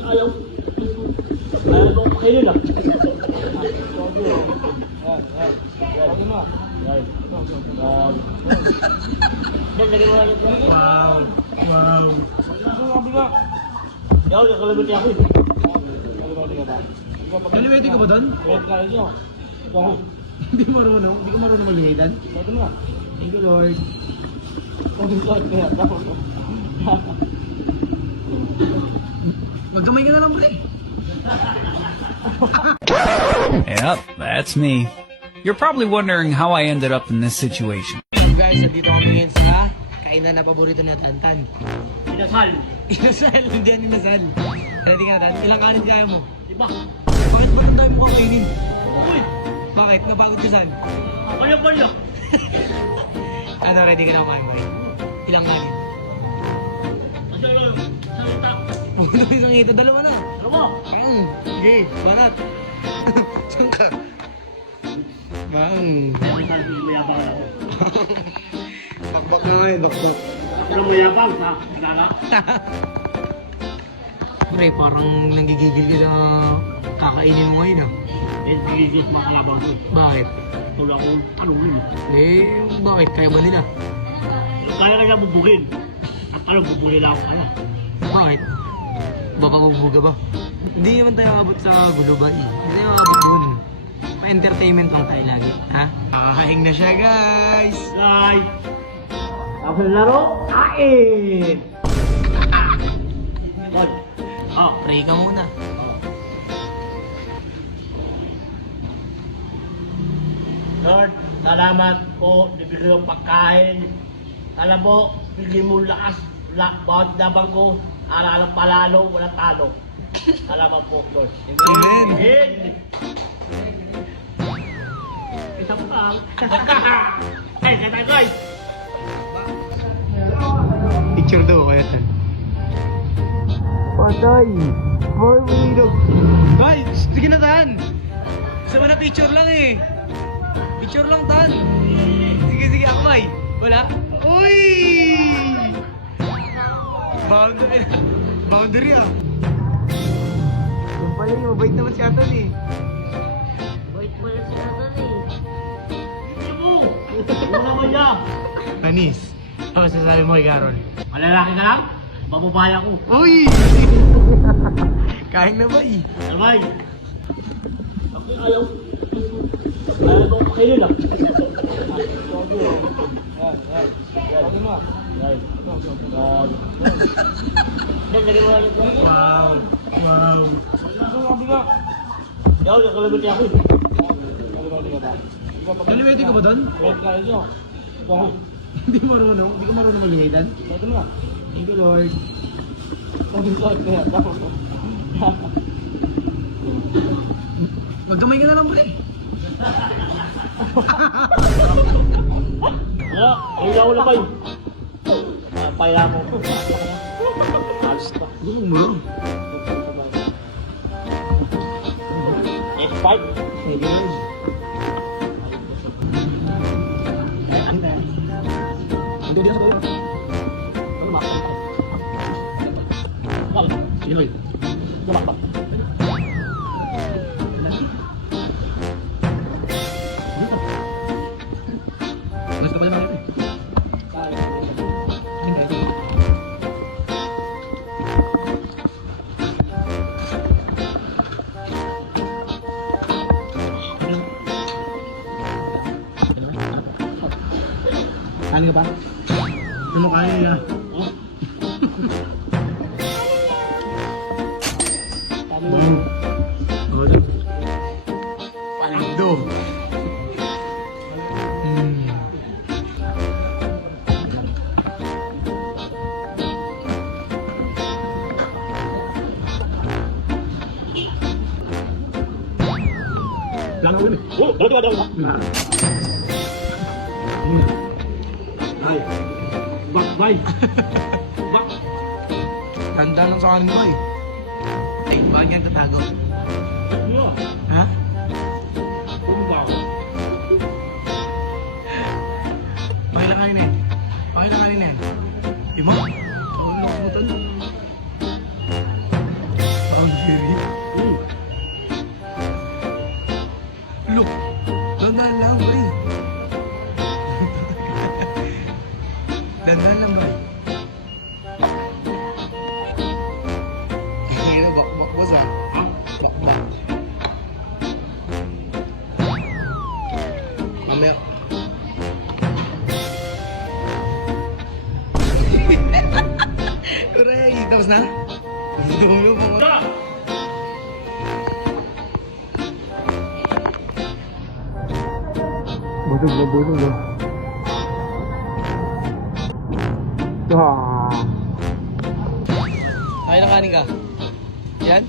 Ayaw. Ayaw mo kayo na. Wow. Wow. Yaw, nakalabit ako. Naliwete ka ba doon? Hindi marunong? Hindi ka marunong maliwitan? Thank you, Lord. Magkamay ka na lang, pre. Yep, that's me. You're probably wondering how I ended up in this situation. Guys, nandito kami ngayon sa kainan na paborito na Tantan. Inasal. Inasal, hindi yan inasal. Ready ka na, Tan? Ilang kanin kaya mo? Diba? Bakit ba ang dami mo kainin? Uy, Bakit? Napagod ka saan? kaya. Ano, ready ka na kumain mo? Ilang kanin? Salita. Puno isang ito, dalawa na. Ano mo? Sige, banat. Saan ka? Bang. Mayabang ako. Bakbak na ngayon, bakbak. Pero mayabang sa kanala. Pre, parang nanggigigil ka sa kakainin mo ngayon ah. Eh, digigit mga kalabang ko. Bakit? Wala akong tanongin. Bakit? Kaya ba nila? Kaya na niya bubugin. At ano, bubugin lang ako kaya. Bakit? Bababubuga ba? Hindi naman tayo abot sa gulo ba eh. Hindi tayo abot dun. Pa-entertainment lang tayo lagi, ha? Kakahing na siya, guys! Guys! Ako na laro? Kain! Lord, Pray ka muna. Lord, salamat po, nabigyan ng pagkain. Alam mo, bigyan mo lakas, bawat labang ko, aralang palalo, wala talo. Salamat po, Lord. Amen. Amen. Isang pang. Hey, kaya guys! Picture daw, kaya tan. Patay! Boy, winidog! Guys, sige na tan! Gusto mo na picture lang eh! Picture lang tan! Sige, akmay! Wala? Uy! Boundary! Boundary ah! Yung pala yun, mabait naman si Atan eh! Wait mo lang sila doon eh. Hindi mo! Ano naman niya? Anis, ano masasabi mo kay Carol? Malalaki ka lang? Bababaya ko. Uy! Kain na ba eh? Almay! Ako ayaw. Ayaw mo kayo na. Wow! Wow! Yaw, nakalabit ako. Naliwete ka ba doon? Hindi marunong? Hindi ka marunong maliwitan? Thank you, Lord. Magkamay ka na lang, pre. Wala, ayaw ko lang kayo. Pahila mo. Alis na. Oo, mo. F5. Thank you, Lord. Hindi dito sa bawah. Ano ba? Sino yun? Lumakpak. Mas ka pa yung mga yun. Kain ka ba? Ano kain nila? Paldo. Lang ako yun. Oh, dalawa. Ay. Bye. Bak. Tanda lang sa kanin mo eh. Ay, bakit nga tatago? Ano? Ha? Ano ba? Bakit lang kanin yan? Bakit lang kanin yan? Di ba? Oo, nakakumutan. kanina, bakbak boss ah. Bakbak. Mamaya. Hooray! Tapos na? Dumi mo mga. Busog na busog na. Kaya na kanin ka? Yan?